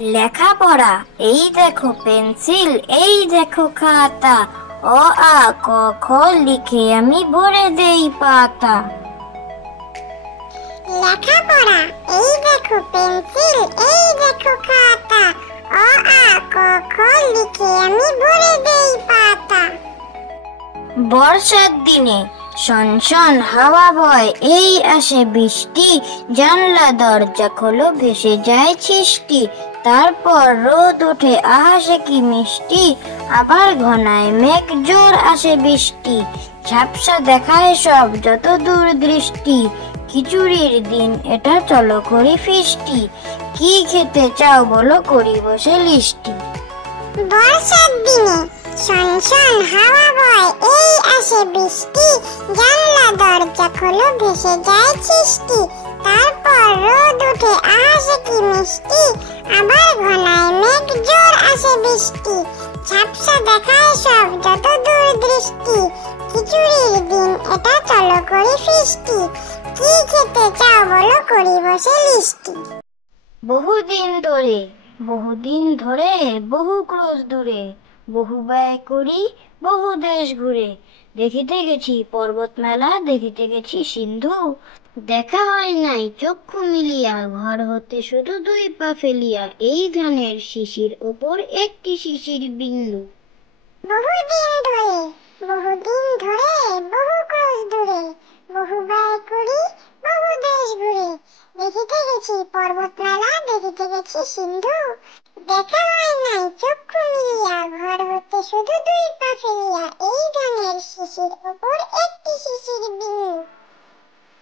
লেখাপড়া, এই দেখো পেন্সিল, এই দেখো খাতা, অ আ ক খ লিখে আমি ভরে দেই পাতা। লেখাপড়া, এই দেখো পেন্সিল, এই দেখো খাতা, অ আ ক খ লিখে আমি ভরে দেই পাতা। বর্ষার দিনে শনশন হাওয়া বয়, এই আসে বৃষ্টি, জানলা দরজা খোলো ভেসে যায় ছিষ্টি। তারপর রোদ ওঠে, আহা সে কি মিষ্টি, আবার ঘনায় মেঘ জোর আসে বৃষ্টি। ঝাপসা দেখায় সব যত দূর দৃষ্টি, খিচুড়ির দিন এটা চলো করি ফিস্টি। কি খেতে চাও বলো করি বসে লিস্টি। বর্ষার দিনে শনশন হাওয়া বয়, এই আসে বৃষ্টি, জানলা দরজা খোলো ভেসে যায় ছিষ্টি। তারপর রোদ ওঠে, আহা সে কি মিষ্টি, আবার ঘনায় মেঘ জোর আসে বৃষ্টি। ঝাপসা দেখায় সব যত দূর দৃষ্টি, খিচুড়ির দিন এটা চলো করি ফিস্টি। কি খেতে চাও বলো করি বসে লিস্টি। বহুদিন ধরে বহু ক্রোশ দূরে, বহু ব্যয় করি বহু দেশ ঘুরে। দেখিতে গেছি পর্বত মেলা, দেখিতে গেছি সিন্ধু, দেখা হয় নাই চক্ষু মিলিয়া, ঘর হতে শুধু দুই পা ফেলিয়া, এই ধানের শিশির ওপর একটি শিশির বিন্দু। বহুদিন ধরে বহু ক্রোশ দূরে, বহু ব্যয় করি বহু দেশ ঘুরে। দেখিতে গেছি পর্বত মেলা, দেখিতে গেছি সিন্ধু, দেখা হয় নাই চক্ষু মিলিয়া, ঘর হতে শুধু দুই পা ফেলিয়া, এই ধানের শিশির ওপর একটি শিশির বিন্দু।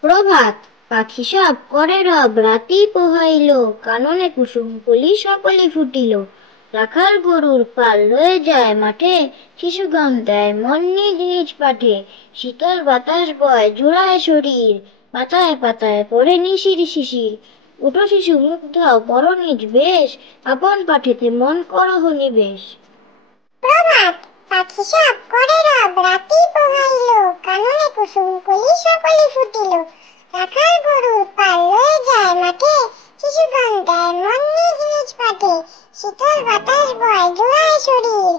প্রভাত, পাখি সব করে রব, রাতি পোহাইল, কাননে কুসুম কলি সকলে ফুটিল। রাখাল গরুর পাল রয়ে যায় মাঠে, শিশুগণ দেয় মন নিজ নিজ পাঠে। শীতল বাতাস বয় জুড়ায় শরীর, পাতায় পাতায় পড়ে নিশির শিশির। উঠো শিশু মুখ দাও পর নিজ বেশ, আপন পাঠেতে মন করহ নিবেশ। প্রভাত, পাখি সব করে রব, রাতি পোহাইল, কাননে কুসুম কলি সকলে ফুটিল। রাখাল গরুর পাল রয়ে যায় মাঠে, শিশুগণ দেয় মন নিজ নিজ পাঠে। শীতল বাতাস বয় জুড়ায় শরীর,